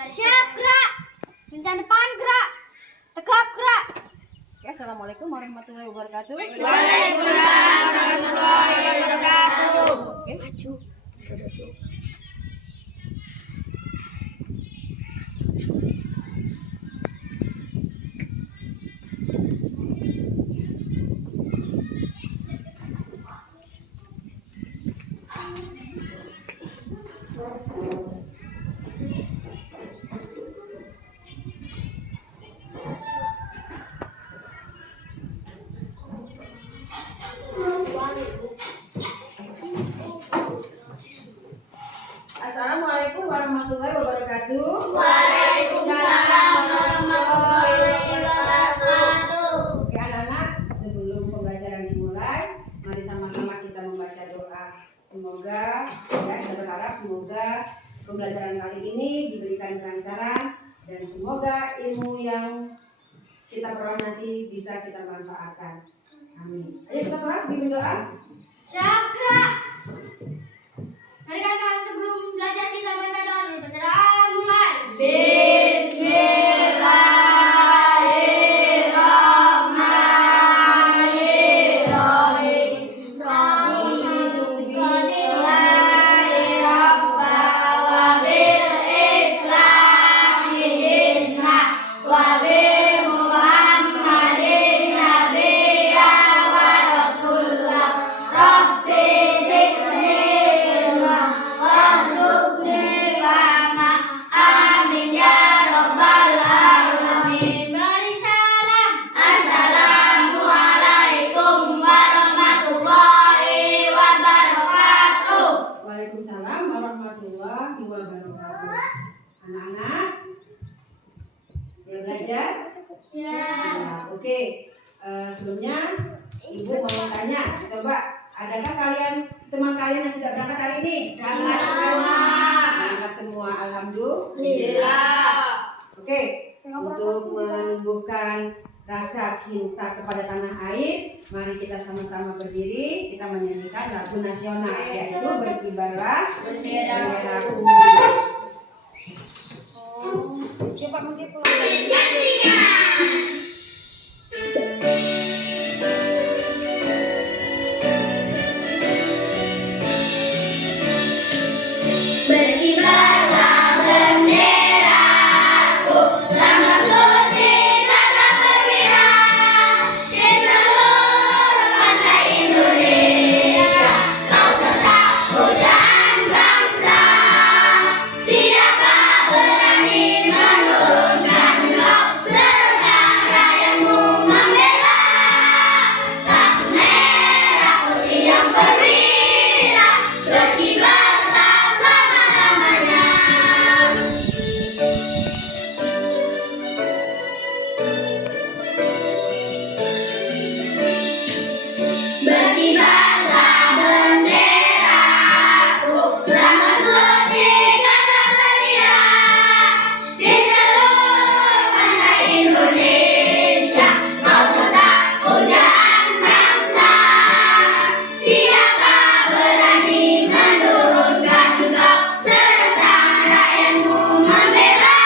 Siap, gerak. Rencana depan, gerak. Tegap, gerak. Oke, assalamualaikum warahmatullahi wabarakatuh. Waalaikumsalam warahmatullahi wabarakatuh. Oke, maju. Assalamualaikum warahmatullahi wabarakatuh. Waalaikumsalam warahmatullahi wabarakatuh. Oke anak-anak, sebelum pembelajaran dimulai, mari sama-sama kita membaca doa. Semoga ya, kita berharap semoga pembelajaran kali ini diberikan kelancaran dan semoga ilmu yang kita peroleh nanti bisa kita manfaatkan. Amin. Ayo kita kelas bimbing doa. Siap, gerak. Mari kakak sebelum belajar kita baca doa dulu. Baca mulai. Waalaikumsalam warahmatullahi wabarakatuh. Anak-anak, siap belajar? Siap. Oke. Sebelumnya Ibu mau tanya, coba adakah teman kalian yang tidak berangkat hari ini? Berangkat semua. Berangkat semua, alhamdulillah. Oke, untuk menumbuhkan rasa cinta kepada tanah air, mari kita sama-sama berdiri, kita menyanyikan lagu nasional, yaitu Berkibarlah Benderaku. Coba mungkin Berkibarlah benderaku, lambang suci tegak berkilau di seluruh pantai Indonesia. Kau tetap pujaan bangsa. Siapa berani menurunkan kau? Serta rakyatmu membela. Sang merah putih yang perwira, berkibarlah selama-lamanya. Berkibarlah benderaku, lambang suci tegak berkilau di seluruh pantai Indonesia. Kau tetap pujaan bangsa. Siapa berani menurunkan kau? Serta rakyatmu membela.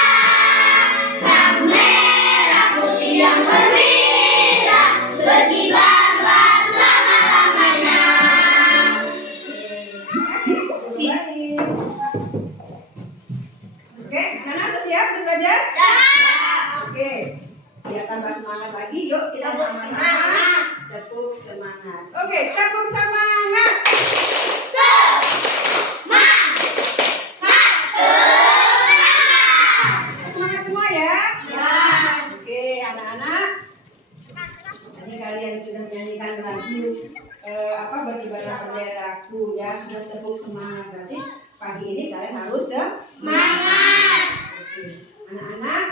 Sang merah putih yang perwira, berkibarlah selama-lamanya. Oke, anak-anak udah siap untuk belajar? Siap. Oke, biar tambah semangat lagi, yuk kita Tepuk sama-sama semangat. tepuk semangat. Oke, tepuk semangat. Semangat, semangat. Semangat semua ya. Ya. Oke, anak-anak. Tadi kalian sudah menyanyikan lagu Berkibarlah Benderaku ya, sudah tepuk semangat. Berarti pagi ini kalian harus Semangat. Oke, anak-anak,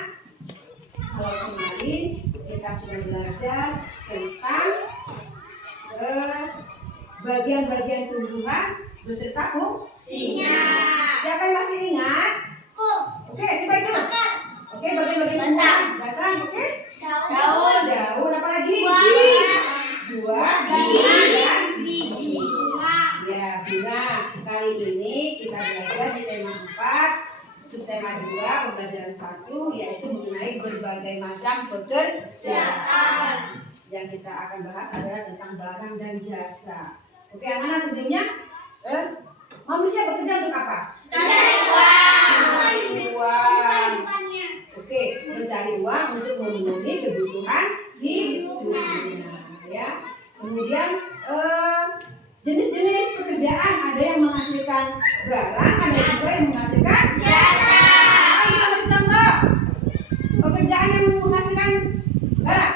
kalau kemarin kita sudah belajar tentang bagian-bagian tumbuhan beserta fungsinya. Siapa yang masih ingat? Oke, coba itu. Oke, bagian-bagian tumbuhan. Batang, oke? Daun. Daun, apa lagi? Buah, Biji. ya bunga. Kali ini kita belajar di tema 4 subtema tema 2 pembelajaran 1 yaitu mengenai berbagai macam pekerjaan. Yang kita akan bahas adalah tentang barang dan jasa. Oke, anak-anak sebelumnya manusia bekerja untuk apa? Mencari uang. Oke, mencari uang untuk memenuhi kebutuhan hidupnya, ya. Kemudian jenis-jenis pekerjaan ada yang menghasilkan barang, ada juga yang menghasilkan jasa. Bisa beri contoh pekerjaan yang menghasilkan barang.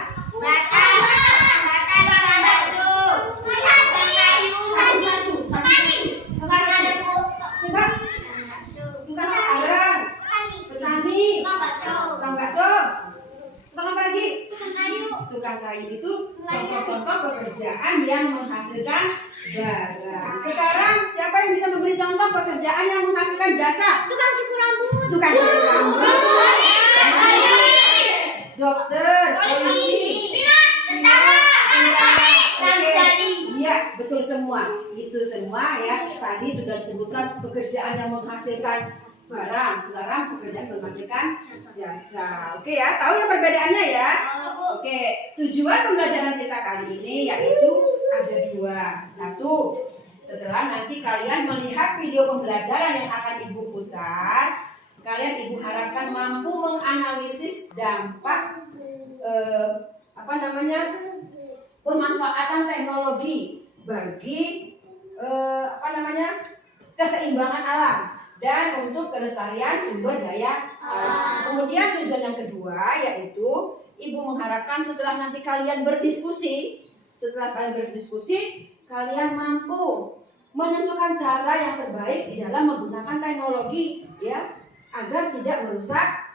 Tukang kayu itu contoh-contoh pekerjaan yang menghasilkan barang. Sekarang siapa yang bisa memberi contoh pekerjaan yang menghasilkan jasa? Tukang cukur rambut. Tukang cukur rambut. Dokter, polisi, Tentara. iya betul semua. Itu semua ya tadi sudah disebutkan pekerjaan yang menghasilkan barang. Sekarang pekerjaan menghasilkan jasa. Oke ya, tahu ya perbedaannya ya? Oke, tujuan pembelajaran kita kali ini yaitu ada 2. 1, setelah nanti kalian melihat video pembelajaran yang akan Ibu putar, kalian Ibu harapkan mampu menganalisis dampak pemanfaatan teknologi bagi keseimbangan alam dan untuk kelestarian sumber daya alam. Kemudian tujuan yang kedua yaitu Ibu mengharapkan setelah nanti kalian berdiskusi, kalian mampu menentukan cara yang terbaik di dalam menggunakan teknologi ya agar tidak merusak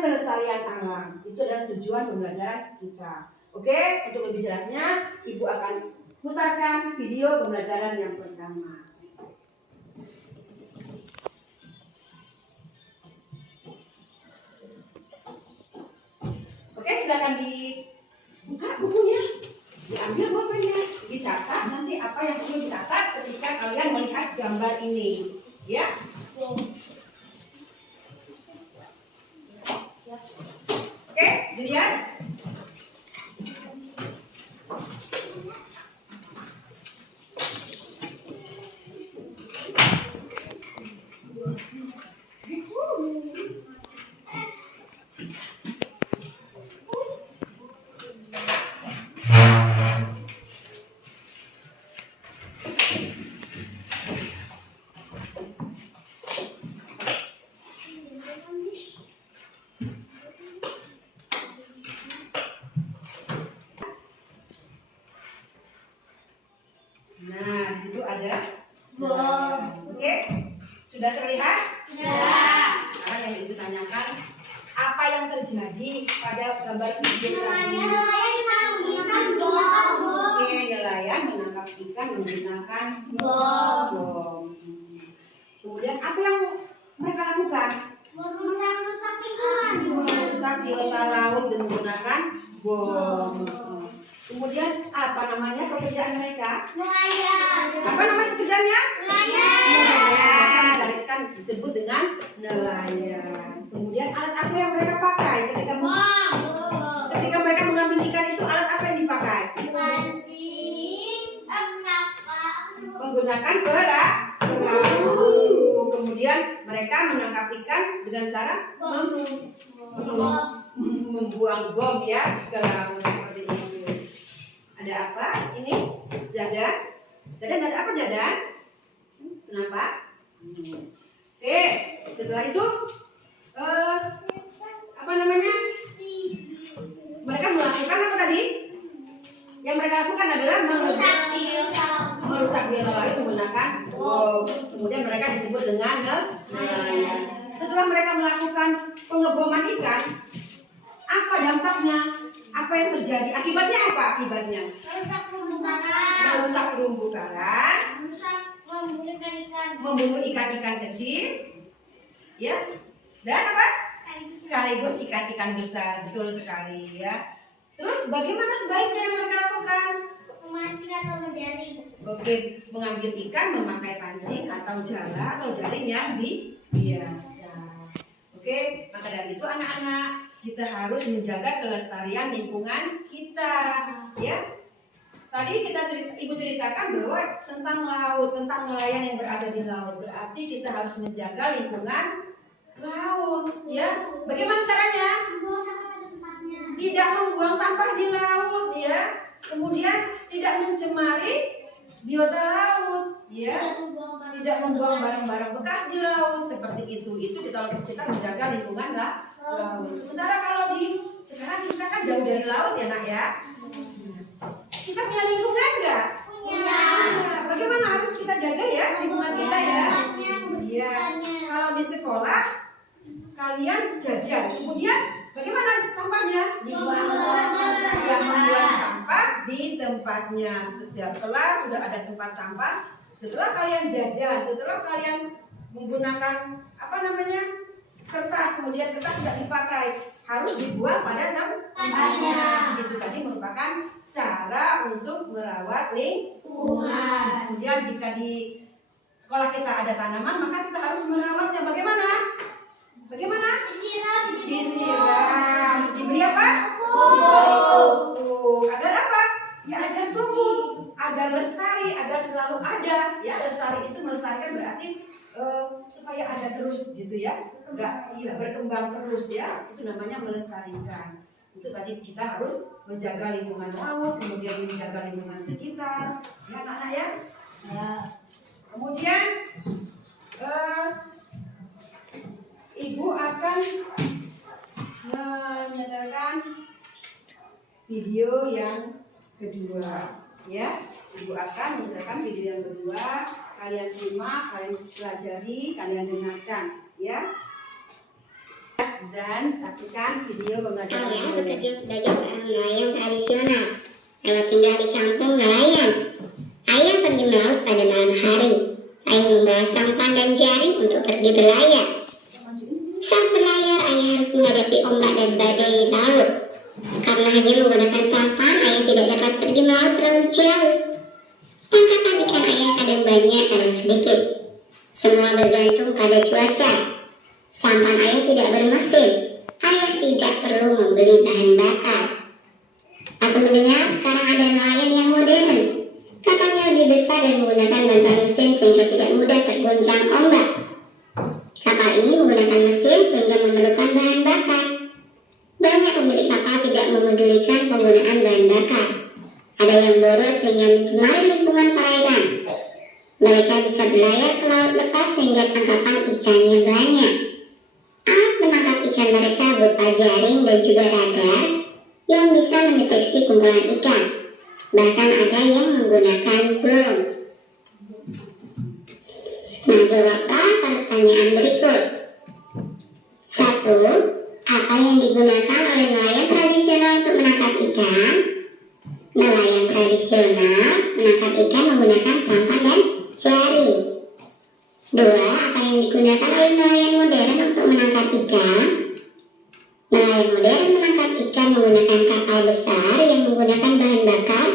kelestarian alam. Itu adalah tujuan pembelajaran kita. Oke, untuk lebih jelasnya Ibu akan putarkan video pembelajaran yang pertama. Oke, silakan dibuka bukunya, diambil bukunya, dicatat nanti apa yang perlu dicatat ketika kalian melihat gambar ini, ya. Oke, dilihat. Nah, di situ ada Bom. Oke, sudah terlihat? Sudah. Sekarang yang Ibu tanyakan, apa yang terjadi pada gambar video tadi? Menggunakan bom. Oke, nelayan menangkap ikan menggunakan Bom. Kemudian apa yang mereka lakukan? Merusak lingkungan. Merusak biota laut dengan menggunakan bom. Kemudian apa namanya pekerjaan mereka? Nelayan. Apa nama pekerjaannya? Nelayan. Mereka disebut dengan nelayan. Kemudian alat apa yang mereka pakai ketika mereka mengambil ikan itu, alat apa yang dipakai? Pancing. Menggunakan perahu. Kemudian mereka menangkap ikan dengan cara membuang bom ya ke laut seperti itu. Ada apa? Ini Jadan. Jadan ada apa Jadan? Kenapa? Oke, setelah itu mereka melakukan apa tadi? Yang mereka lakukan adalah merusak biota laut menggunakan bom. Kemudian mereka disebut dengan nelayan. Setelah mereka melakukan pengeboman ikan, apa dampaknya? Apa yang terjadi? Akibatnya apa? Akibatnya merusak terumbu karang, membunuh ikan-ikan kecil, ya, dan apa? Sekaligus ikan-ikan besar. Betul sekali ya. Terus bagaimana sebaiknya yang mereka lakukan? Memancing atau menjaring. Oke, mengambil ikan memakai pancing atau jala atau jaring yang biasa. Oke, maka dari itu anak-anak kita harus menjaga kelestarian lingkungan kita, ya. Tadi Ibu ceritakan bahwa tentang laut, tentang nelayan yang berada di laut. Berarti kita harus menjaga lingkungan laut, ya. Bagaimana caranya? Membuang sampah pada tempatnya. Tidak membuang sampah di laut, ya. Kemudian tidak mencemari biota laut, ya. Tidak membuang barang-barang bekas di laut seperti itu. Itu kita menjaga lingkungan laut. Sementara kalau sekarang kita kan jauh dari laut, ya nak, ya. Kita punya lingkungan enggak? Punya. Bagaimana harus kita jaga ya lingkungan kita ya? Iya. Kalau di sekolah kalian jajan, kemudian bagaimana sampahnya? Yang membuang sampah di tempatnya. Setiap kelas sudah ada tempat sampah. Setelah kalian jajan, setelah kalian menggunakan kertas, kemudian kertas tidak dipakai, harus dibuang pada tempatnya. Itu tadi merupakan cara untuk merawat lingkungan. Kemudian jika di sekolah kita ada tanaman, maka kita harus merawatnya. Bagaimana? Disiram. Diberi apa? Pupuk. Agar apa? Ya agar tumbuh, agar lestari, agar selalu ada. Ya, lestari itu melestarikan berarti supaya ada terus gitu ya. Berkembang terus ya. Itu namanya melestarikan. Itu tadi kita harus menjaga lingkungan laut, kemudian menjaga lingkungan sekitar, ya anak-anak ya. Kemudian Ibu akan menyetelkan video yang kedua, ya. Ibu akan menyetelkan video yang kedua. Kalian simak, kalian pelajari, kalian dengarkan, ya. Dan saksikan video pembelajaran. Saya bekerja sebagai seorang nelayan tradisional. Kalau tinggal di kampung nelayan, ayah pergi melaut pada malam hari. Ayah membawa sampan dan jaring untuk pergi berlayar. Saat berlayar, ayah harus menghadapi ombak dan badai di laut. Karena hanya menggunakan sampan, ayah tidak dapat pergi melaut terlalu jauh. Tangkapan ikan ayah kadang banyak, kadang sedikit. Semua bergantung pada cuaca. Sampan ayah tidak bermesin. Ayah tidak perlu membeli bahan bakar. Aku mendengar sekarang ada nelayan yang modern. Kapalnya lebih besar dan menggunakan bantuan mesin sehingga tidak mudah tergoncang ombak. Kapal ini menggunakan mesin sehingga memerlukan bahan bakar. Banyak pemilik kapal tidak memedulikan penggunaan bahan bakar. Ada yang boros sehingga mencemari lingkungan perairan. Mereka bisa berlayar ke laut lepas sehingga tangkapan ikannya banyak. Alat menangkap ikan mereka berupa jaring dan juga radar yang bisa mendeteksi kumpulan ikan. Bahkan ada yang menggunakan drone. Nah, jawablah pertanyaan berikut. 1. Apa yang digunakan oleh nelayan tradisional untuk menangkap ikan? Nelayan tradisional menangkap ikan menggunakan sampan dan jaring. 2. Apa yang digunakan oleh nelayan modern untuk menangkap ikan? Nelayan modern menangkap ikan menggunakan kapal besar yang menggunakan bahan bakar,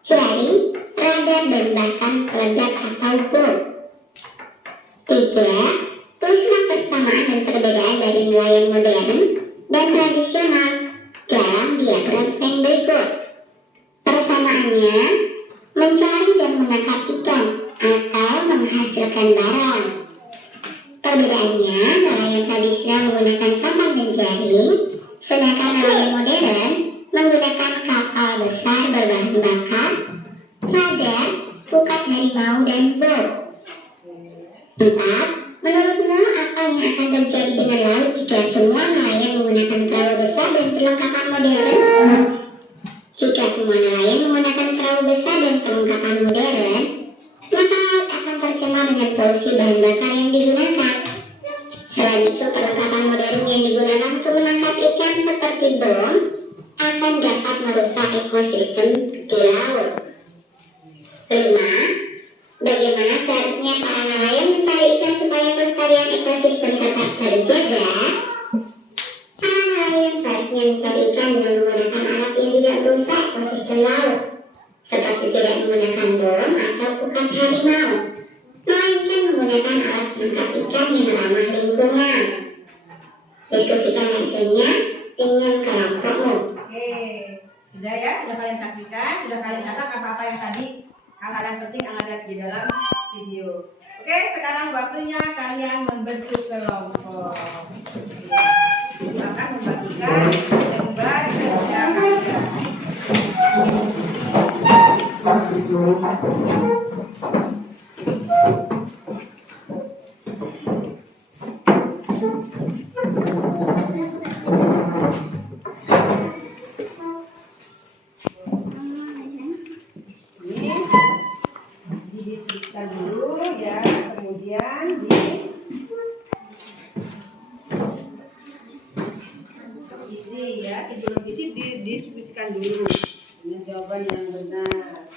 jaring, radar, dan bahkan peledak atau bom. 3. Tulislah persamaan dan perbedaan dari nelayan modern dan tradisional dalam diagram yang berikut. Persamaannya, mencari dan menangkap ikan atau menghasilkan barang. Perbedaannya, nelayan tradisional menggunakan sampan dan jaring, sedangkan nelayan modern menggunakan kapal besar berbahan bakar, radar, pukat harimau, dan bom. 4. Menurutmu apa yang akan terjadi dengan laut jika semua nelayan menggunakan perahu besar dan perlengkapan modern? Jika semua nelayan menggunakan perahu besar dan perlengkapan modern, maka laut akan tercemar dengan polusi bahan bakar yang digunakan. Selain itu, perlengkapan modern yang digunakan untuk menangkap ikan seperti bom akan dapat merusak ekosistem di laut. 5. Bagaimana seharusnya para nelayan mencari ikan supaya pelestarian ekosistem tetap terjaga? Para nelayan seharusnya mencari ikan dengan menggunakan alat yang tidak merusak ekosistem laut, seperti tidak menggunakan bom atau pukat harimau, melainkan menggunakan alat menangkap ikan yang ramah hal-hal yang penting yang ada di dalam video. Oke, sekarang waktunya kalian membentuk kelompok. Ibu akan membagikan lembar kerja kalian. Ini didiskusikan dulu ya, kemudian diisi ya, sebelum diisi didiskusikan dulu dengan jawaban yang benar.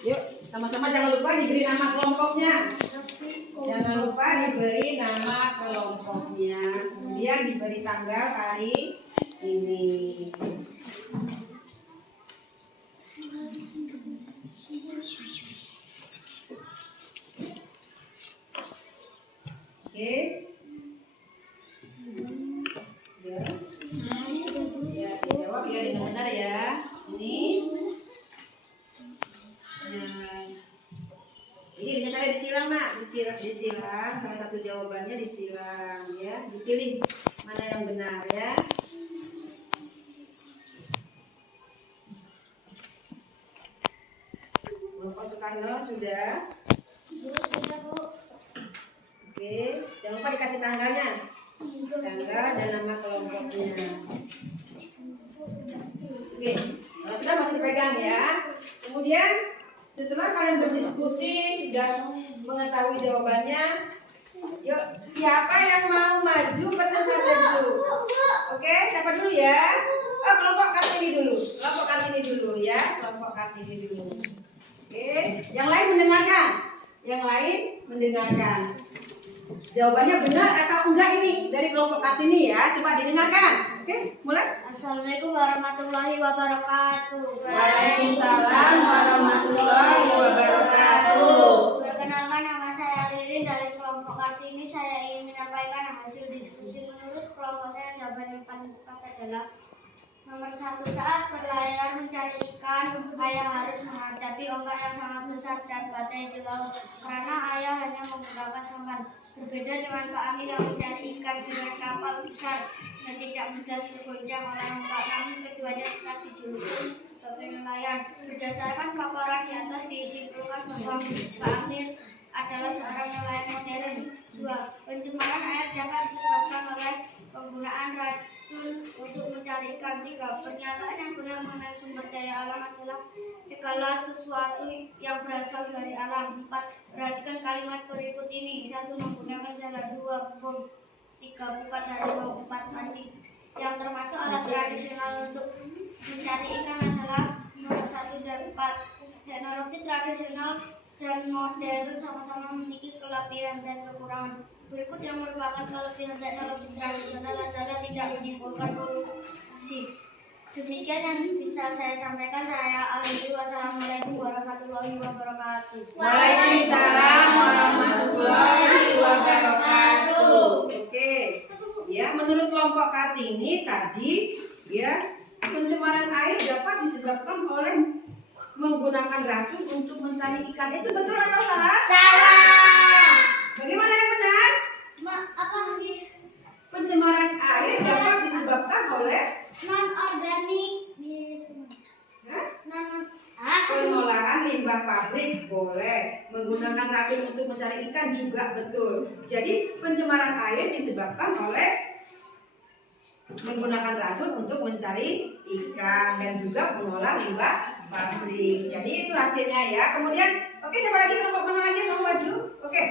Yuk, sama-sama jangan lupa diberi nama kelompoknya. Jangan lupa diberi nama kelompoknya. Kemudian diberi tanggal hari ini. Oke. Ya. Ya, dijawab ya dengan benar ya. Ini. Nah, ini dengan cara disilang nak, disilang. Salah satu jawabannya disilang ya. Dipilih mana yang benar ya. Bapak Soekarno sudah. Sudah, Bu. Oke, jangan lupa dikasih tanggalnya. Tanggal dan nama kelompoknya. Oke, nah, sudah masih dipegang ya. Kemudian setelah kalian berdiskusi sudah mengetahui jawabannya, yuk siapa yang mau maju presentasi dulu? Oke, siapa dulu ya? Oh, kelompok Kartini dulu. Kelompok Kartini dulu ya. Kelompok Kartini dulu. Oke, yang lain mendengarkan. Yang lain mendengarkan. Jawabannya benar atau enggak ini dari kelompok Kartini ya. Coba didengarkan. Oke, mulai. Assalamualaikum warahmatullahi wabarakatuh. Waalaikumsalam warahmatullahi wabarakatuh. Perkenalkan, nama saya Lilin dari kelompok Kartini. Saya ingin menyampaikan hasil diskusi. Menurut kelompok saya, jawaban yang paling tepat adalah nomor 1. Saat berlayar mencari ikan, ayah harus menghadapi ombak yang sangat besar dan badai di laut. Karena ayah hanya menggunakan sampan. Berbeda dengan Pak Amin yang mencari ikan dengan kapal besar dan tidak mudah tergoncang oleh ombak, namun keduanya tetap dijuluki sebagai nelayan. Berdasarkan paparan di atas disimpulkan bahwa Pak Amin adalah seorang nelayan modern. 2. Pencemaran air dapat disebabkan oleh penggunaan racun untuk mencari ikan. 3. Pernyataan yang benar mengenai sumber daya alam adalah segala sesuatu yang berasal dari alam. 4. Perhatikan kalimat berikut ini. 1. Menggunakan jalan. 2. Bom. 3. Buka jaring. 4. Pancing. Yang termasuk alat tradisional untuk mencari ikan adalah nomor 1 dan 4. Teknologi tradisional dan modern sama-sama memiliki kelebihan dan kekurangan. Berikut yang merupakan kelebihan teknologi tradisional adalah tidak menimbulkan polusi. Demikian yang bisa saya sampaikan. Saya akhiri. Wassalamualaikum warahmatullahi wabarakatuh. Waalaikumsalam warahmatullahi wabarakatuh. Oke, ya menurut kelompok Kartini tadi ya pencemaran air dapat disebabkan oleh menggunakan racun untuk mencari ikan. Itu betul atau salah? Salah. Bagaimana yang benar? Apa lagi? Pencemaran air dapat disebabkan oleh Non organik. pengolahan limbah pabrik boleh, menggunakan racun untuk mencari ikan juga betul. Jadi pencemaran air disebabkan oleh menggunakan racun untuk mencari ikan dan juga mengolah limbah pabrik. Jadi itu hasilnya ya. Kemudian, oke, siapa lagi kelompok mana lagi mau maju? Oke,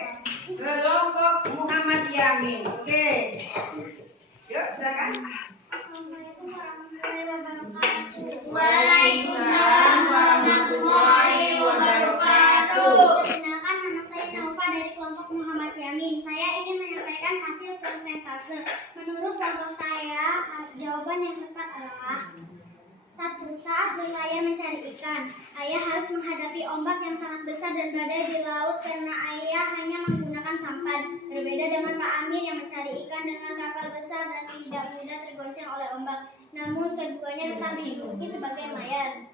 kelompok Muhammad Yamin. Oke, yuk silakan. Assalamualaikum warahmatullahi wabarakatuh. Waalaikumsalam warahmatullahi wabarakatuh. Perkenalkan, nama saya Nova dari kelompok Muhammad Yamin. Saya ingin menyampaikan hasil persentase. Menurut kelompok saya, jawaban yang tepat adalah Satu saat berlayar mencari ikan, ayah harus menghadapi ombak yang sangat besar dan badai di laut karena ayah hanya menggunakan sampan. Berbeda dengan Pak Amir yang mencari ikan dengan kapal besar dan tidak mudah tergoncang oleh ombak. Namun keduanya tetap dijuluki sebagai nelayan.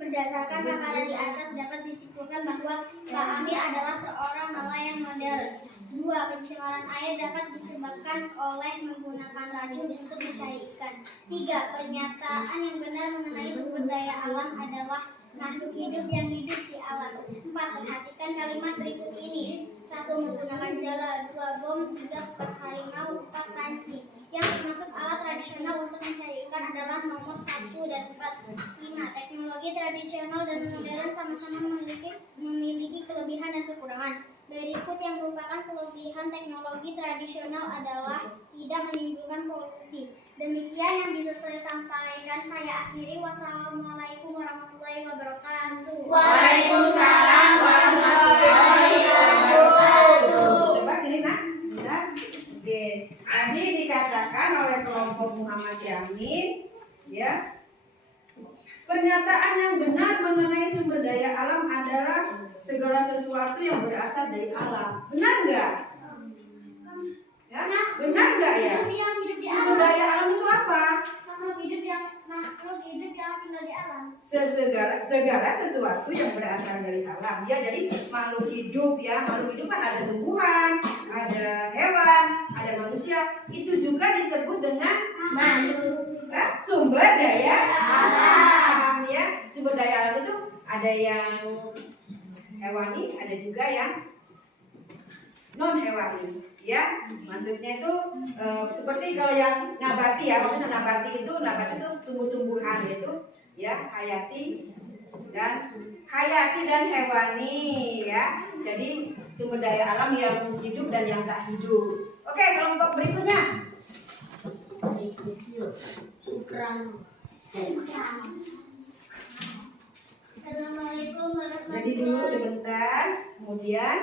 Berdasarkan paparan di atas dapat disimpulkan bahwa Pak Amir adalah seorang nelayan modern. 2. Pencemaran air dapat disebabkan oleh menggunakan racun untuk mencari ikan. 3. Pernyataan yang benar mengenai sumber daya alam adalah makhluk hidup yang hidup di alam. 4. Perhatikan kalimat berikut ini. 1. Menggunakan jala. 2. Bom. 3. Bukan harimau. 4. Panci. Yang termasuk alat tradisional untuk mencari ikan adalah nomor 1 dan 4. 5. Teknologi tradisional dan modern sama-sama memiliki kelebihan dan kekurangan. Berikut yang merupakan kelebihan teknologi tradisional adalah tidak menimbulkan polusi. Demikian yang bisa saya sampaikan. Saya akhiri. Wassalamualaikum warahmatullahi wabarakatuh. Waalaikumsalam warahmatullahi wabarakatuh. Coba sini nak. Oke. Tadi dikatakan oleh kelompok Muhammad Yamin, ya. Pernyataan yang benar mengenai sumber daya alam adalah segala sesuatu yang berasal dari alam. Benar nggak? Ya, benar nggak ya? Yang hidup di Sumber alam. daya alam itu apa? Makhluk hidup yang tinggal di alam. Segala sesuatu yang berasal dari alam. Ya, jadi makhluk hidup ya, makhluk hidup kan ada tumbuhan, ada hewan, ada manusia. Itu juga disebut dengan Makhluk. sumber daya alam ya. Sumber daya alam itu ada yang hewani, ada juga yang non hewani ya. Maksudnya itu seperti kalau yang nabati ya, maksudnya nabati itu tumbuh-tumbuhan itu ya, hayati dan hewani ya. Jadi sumber daya alam yang hidup dan yang tak hidup. Oke, kelompok berikutnya. Assalamualaikum Jadi dulu sebentar, kemudian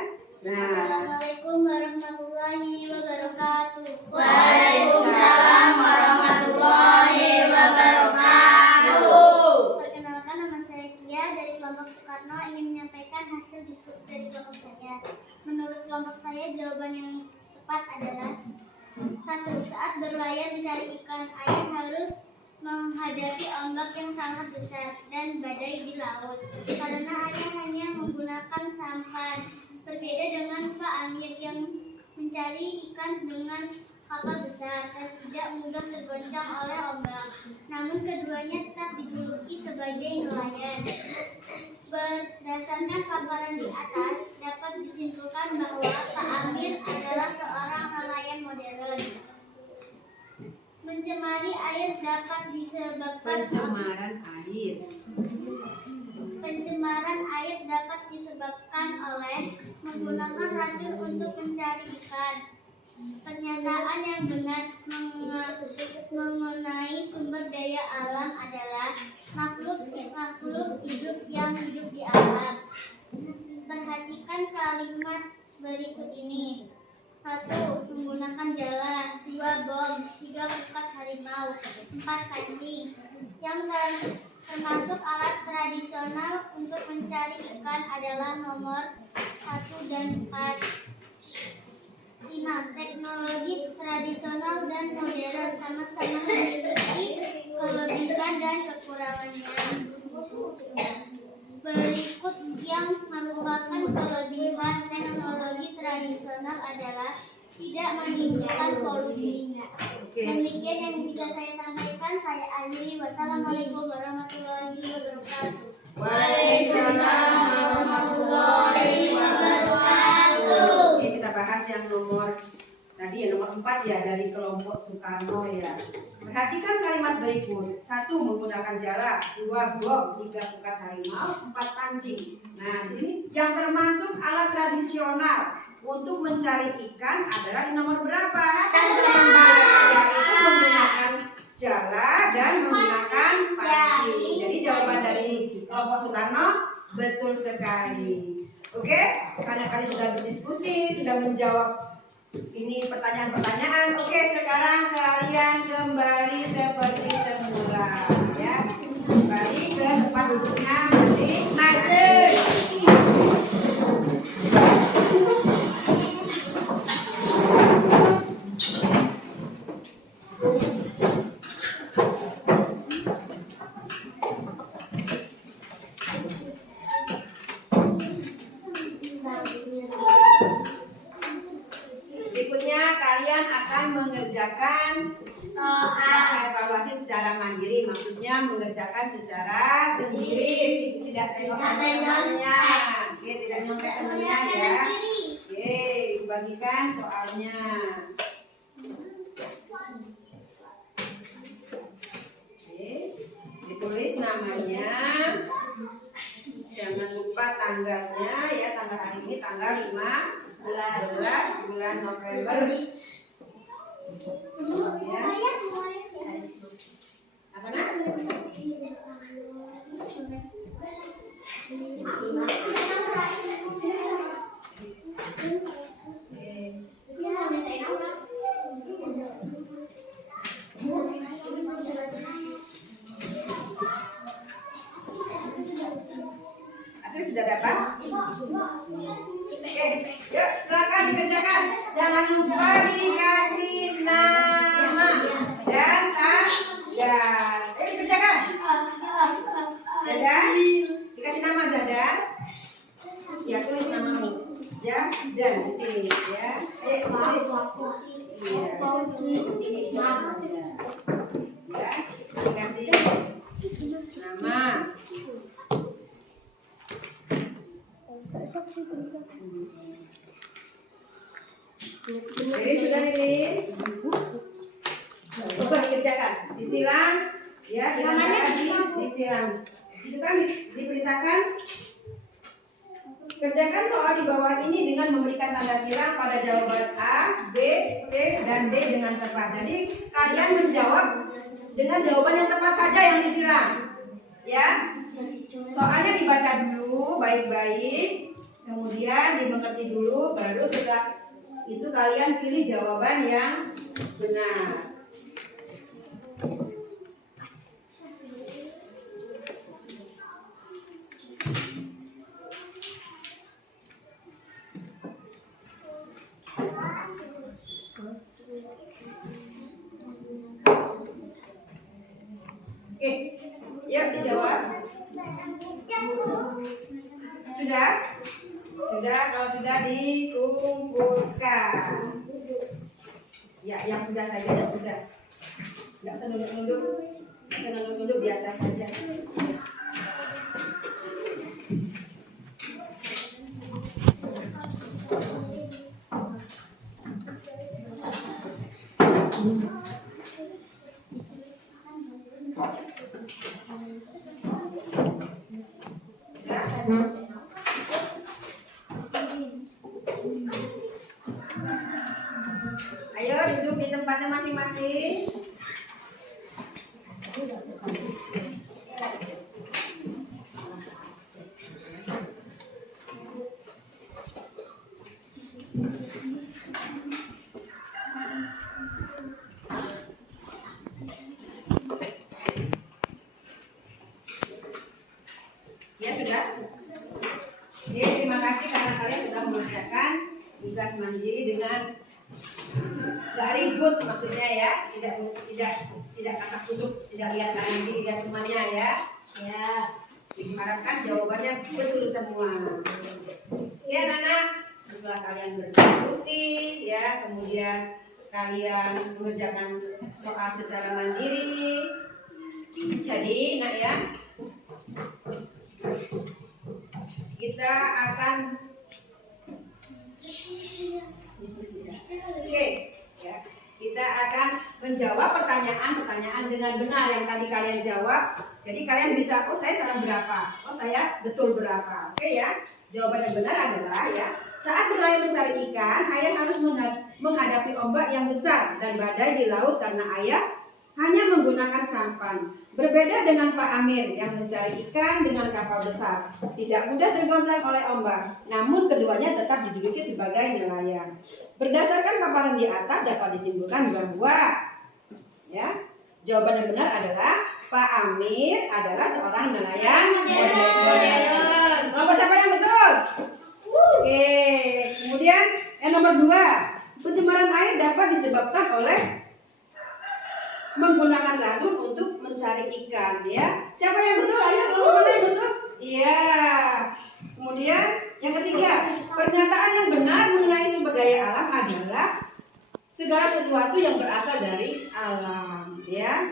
Assalamualaikum warahmatullahi wabarakatuh. Waalaikumsalam warahmatullahi wabarakatuh. Perkenalkan, nama saya Kia dari kelompok Soekarno, ingin menyampaikan hasil diskusi dari kelompok saya. Menurut kelompok saya, jawaban yang tepat adalah 1. Saat berlayar mencari ikan, ayah harus menghadapi ombak yang sangat besar dan badai di laut karena ayah hanya menggunakan sampan. Berbeda dengan Pak Amir yang mencari ikan dengan kapal besar dan tidak mudah tergoncang oleh ombak. Namun keduanya tetap dijuluki sebagai nelayan. Berdasarkan paparan di atas, dapat disimpulkan bahwa Pak Amir adalah seorang nelayan modern. Mencemari air dapat disebabkan Pencemaran air dapat disebabkan oleh menggunakan racun untuk mencari ikan. Pernyataan yang benar mengenai sumber daya alam adalah makhluk hidup yang hidup di alam. Perhatikan kalimat berikut ini. 1. Menggunakan jala. 2. Bom. 3. Pukat harimau. 4. Pancing. Yang termasuk alat tradisional untuk mencari ikan adalah nomor 1 dan 4. 5. Teknologi tradisional dan modern sama-sama memiliki kelebihan dan kekurangannya. Berikut yang merupakan kelebihan teknologi tradisional adalah tidak menimbulkan polusi. Demikian yang bisa saya sampaikan. Saya akhiri. Wassalamualaikum warahmatullahi wabarakatuh. Waalaikumsalam warahmatullahi wabarakatuh. Oke, kita bahas yang nomor 4 ya, dari kelompok Soekarno ya. Perhatikan kalimat berikut. 1. Menggunakan jala. 2. Bom. 3. Pukat harimau. 4. Pancing. Nah, di sini yang termasuk alat tradisional untuk mencari ikan adalah nomor berapa? 1. Yaitu menggunakan jala dan menggunakan pancing. Jadi jawaban dari kelompok Soekarno betul sekali. Oke, karena kalian sudah berdiskusi, sudah menjawab ini pertanyaan-pertanyaan. Oke, sekarang kalian kembali seperti semula ya. tempat duduknya masih. Berikutnya kalian akan mengerjakan evaluasi secara mandiri, maksudnya mengerjakan secara sendiri, tidak tengok temannya. Oke, tidak nyontek temannya ya. Oke, bagikan soalnya. Oke, ditulis namanya. Jangan lupa tanggalnya ya, tanggal hari ini tanggal 15 bulan November. Ya. Apa nak? Akhirnya sudah dapat? Oke, yuk silakan dikerjakan. Jangan lupa dikasih nama dan tanggal. Ayo dikerjakan. Jadan, dikasih nama Jadan. Ya, tulis namamu. Jadan di sini ya. Ayo tulis. Iya. Ini Jadan. Ya, dikasih nama. Jadi sudah ditulis. Coba dikerjakan. Disilang. Ya, disilang. Itu kan diperintahkan. Kerjakan soal di bawah ini dengan memberikan tanda silang pada jawaban A, B, C, dan D dengan tepat. Jadi kalian menjawab dengan jawaban yang tepat saja yang disilang. Ya. Soalnya dibaca dulu baik-baik, kemudian dimengerti dulu, baru setelah itu kalian pilih jawaban yang benar. Oke, yuk dijawab. Sudah? Sudah, kalau sudah dikumpulkan. Ya, yang sudah saja, yang sudah. Nggak usah nunduk-nunduk. Nggak usah nunduk-nunduk, biasa saja. Ayo duduk di tempatnya masing-masing. Ya sudah. Oke, terima kasih karena kalian sudah mengerjakan tugas mandiri dengan very good, maksudnya ya, tidak kasak kusuk, tidak lihat kanan kiri, lihat temannya ya. Ya, diharapkan jawabannya betul semua. Ya Nana, setelah kalian berdiskusi ya, kemudian kalian mengerjakan soal secara mandiri. Jadi nak ya, kita akan ya, kita akan menjawab pertanyaan-pertanyaan dengan benar yang tadi kalian jawab. Jadi kalian bisa, oh saya salah berapa, oh saya betul berapa. Oke ya, jawaban yang benar adalah ya, saat berlayar mencari ikan, ayah harus menghadapi ombak yang besar dan badai di laut karena ayah hanya menggunakan sampan. Berbeda dengan Pak Amir yang mencari ikan dengan kapal besar, tidak mudah tergoncang oleh ombak, namun keduanya tetap dijuluki sebagai nelayan. Berdasarkan paparan di atas dapat disimpulkan bahwa ya, jawaban yang benar adalah Pak Amir adalah seorang nelayan modern. Kelompok siapa yang betul? Oke. Kemudian yang nomor 2, pencemaran air dapat disebabkan oleh menggunakan racun untuk mencari ikan, ya. Siapa yang betul? Ayo, kelompok yang betul? Iya. Kemudian yang ketiga, pernyataan yang benar mengenai sumber daya alam adalah segala sesuatu yang berasal dari alam, ya.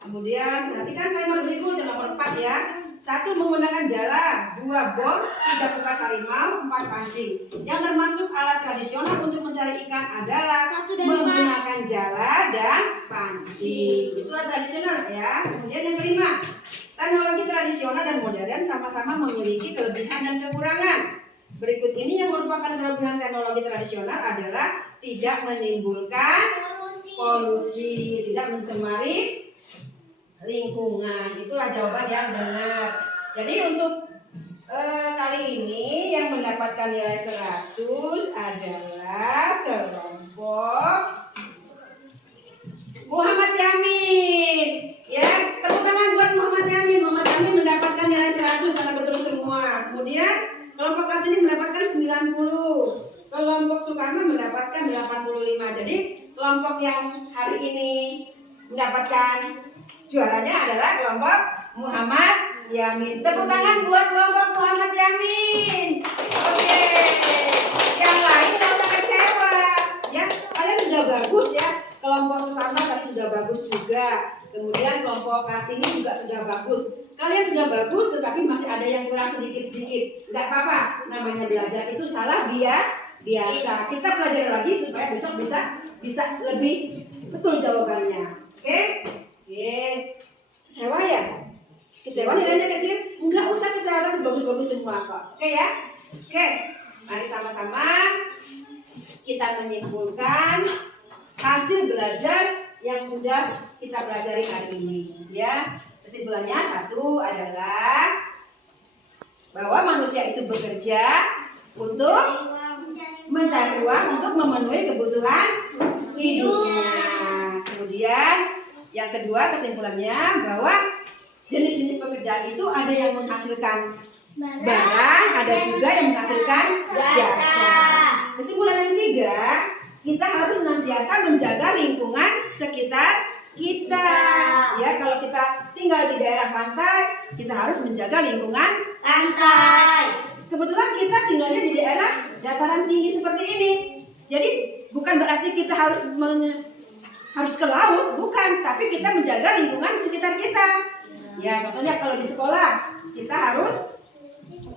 Kemudian perhatikan timer berikut yang nomor 4 ya. 1. Menggunakan jala, 2. Bom, 3. Pukat harimau, 4. Pancing. Yang termasuk alat tradisional untuk mencari ikan adalah 1 dan 4. menggunakan jala dan pancing. Itu alat tradisional ya. Kemudian yang kelima, teknologi tradisional dan modern sama-sama memiliki kelebihan dan kekurangan. Berikut ini yang merupakan kelebihan teknologi tradisional adalah tidak menimbulkan polusi, tidak mencemari lingkungan. Itulah jawaban yang benar. Jadi untuk kali ini yang mendapatkan nilai 100 adalah kelompok Muhammad Yamin. Ya, tepuk tangan buat Muhammad Yamin. Muhammad Yamin mendapatkan nilai 100 karena betul semua. Kemudian kelompok Kartini mendapatkan 90. Kelompok Soekarno mendapatkan 85. Jadi kelompok yang hari ini mendapatkan juaranya adalah kelompok Muhammad Yamin. Tepuk tangan buat kelompok Muhammad Yamin. Oke. Yang lain tidak usah kecewa. Ya, kalian sudah bagus ya. Kelompok Soekarno tadi sudah bagus juga. Kemudian kelompok Kartini juga sudah bagus. Kalian sudah bagus, tetapi masih ada yang kurang sedikit-sedikit. Tidak apa-apa. Namanya belajar itu salah biasa. Kita pelajari lagi supaya besok bisa lebih betul jawabannya. Oke? Kecewa ya? Kecewa nilainya kecil? Enggak usah kecewa, tapi bagus-bagus semua kok. Oke ya? Oke, mari sama-sama kita menyimpulkan hasil belajar yang sudah kita pelajari hari ini. Ya, kesimpulannya 1 adalah bahwa manusia itu bekerja untuk mencari uang untuk memenuhi kebutuhan hidupnya. Kemudian yang kedua kesimpulannya bahwa jenis-jenis pekerjaan itu ada yang menghasilkan barang, ada juga yang menghasilkan jasa. Kesimpulan yang ketiga, kita harus senantiasa menjaga lingkungan sekitar kita. Ya, kalau kita tinggal di daerah pantai, kita harus menjaga lingkungan pantai. Kebetulan kita tinggalnya di daerah dataran tinggi seperti ini. Jadi bukan berarti kita harus ke laut, bukan, tapi kita menjaga lingkungan sekitar kita. Ya, contohnya kalau di sekolah, kita harus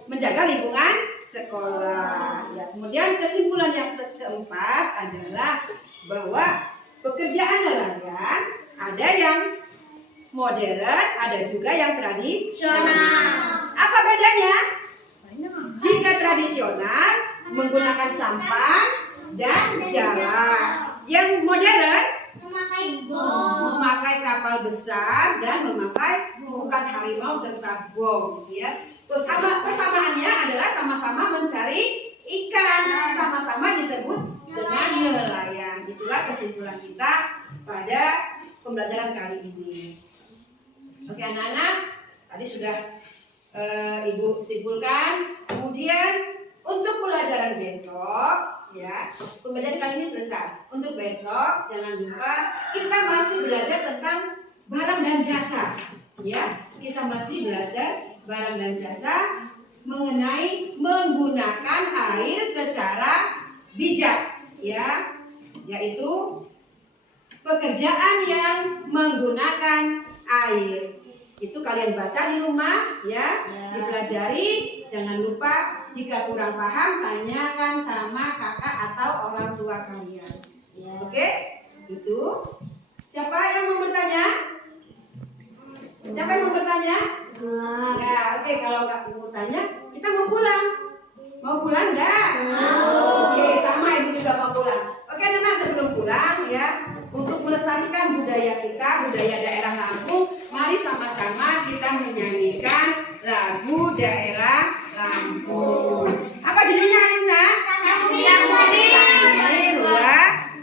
menjaga lingkungan sekolah. Ya, kemudian kesimpulan yang keempat adalah bahwa pekerjaan nelayan ada yang modern, ada juga yang tradisional. Apa bedanya? Jika tradisional menggunakan sampan dan jala, yang modern memakai kapal besar dan memakai pukat harimau serta bom. Ya, persamaannya adalah sama-sama mencari ikan, sama-sama disebut dengan nelayan. Itulah kesimpulan kita pada pembelajaran kali ini. Oke anak-anak, tadi sudah Ibu simpulkan. Kemudian untuk pelajaran besok, ya, pembelajaran kali ini selesai. Untuk besok jangan lupa kita masih belajar tentang barang dan jasa. Ya, kita masih belajar barang dan jasa mengenai menggunakan air secara bijak, ya, yaitu pekerjaan yang menggunakan air. Itu kalian baca di rumah, ya, dipelajari. Jangan lupa jika kurang paham tanyakan sama kakak atau orang tua kalian. Oke, itu. Siapa yang mau bertanya? Siapa yang mau bertanya? Ya, oke, kalau nggak mau tanya, kita mau pulang. Mau pulang nggak? Oke, sama ibu juga mau pulang. Oke, Nana, sebelum pulang ya, untuk melestarikan budaya kita, budaya daerah Lampung, mari sama-sama kita menyanyikan lagu daerah Lampung. Apa judulnya, Rina? Sampai Rua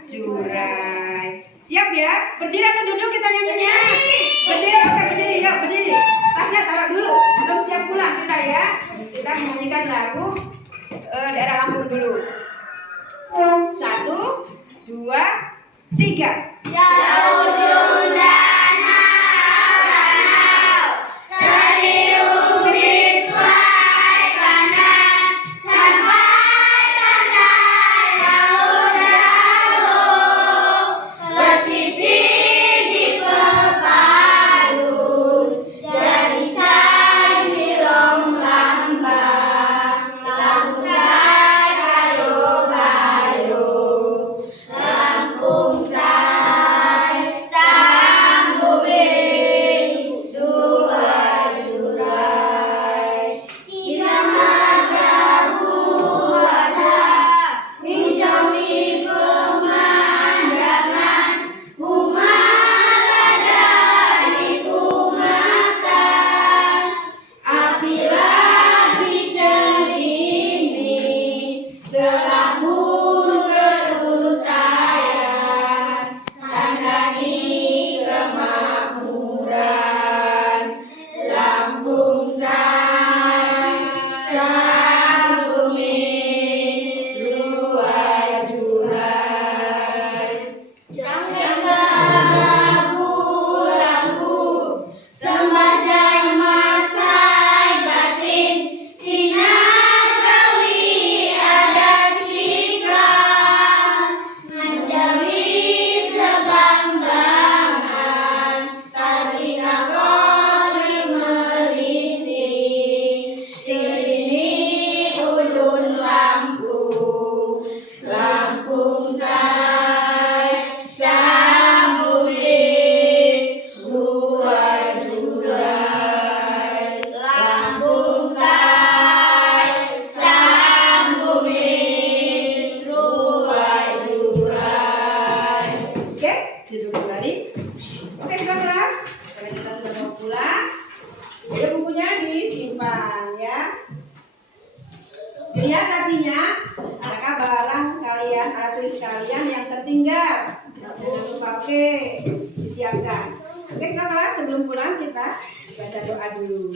Jurai. Siap ya? Berdiri atau duduk kita nyanyinya? Berdiri, oke berdiri. kita menyanyikan lagu daerah Lampung dulu. 1, 2, 3. Jauh dan harau, teriung dituai kanan, sampai pantai laut jauh, pesisir di pepadun, jadi sangi lambang, Lampung say bayo-bayo, Lampung say sang bumi dua jurai. Kita marga puasa, hijauin pemandangan, bunga badai dikumatan, api lagi segini telah pun beruntayan, tandani kemakmuran. Lampung say sang bumi dua jurai. Jangan lagu sembahyang masai batin, sinar gawi ada sikap, menjadi sebambangan, tadi nakori meliti, cirini ulun Lampung, Lampung say sang bumi dua jurai. Lampung say sang bumi dua jurai. Oke, duduk kembali. Oke, kita kelas. Karena kita sudah mau pulang, ya bukunya disimpan ya. Dilihat lacinya, adakah barang kalian, alat tulis kalian yang tertinggal? Jangan lupa disiapkan. Oke, kita kelas sebelum pulang kita baca doa dulu.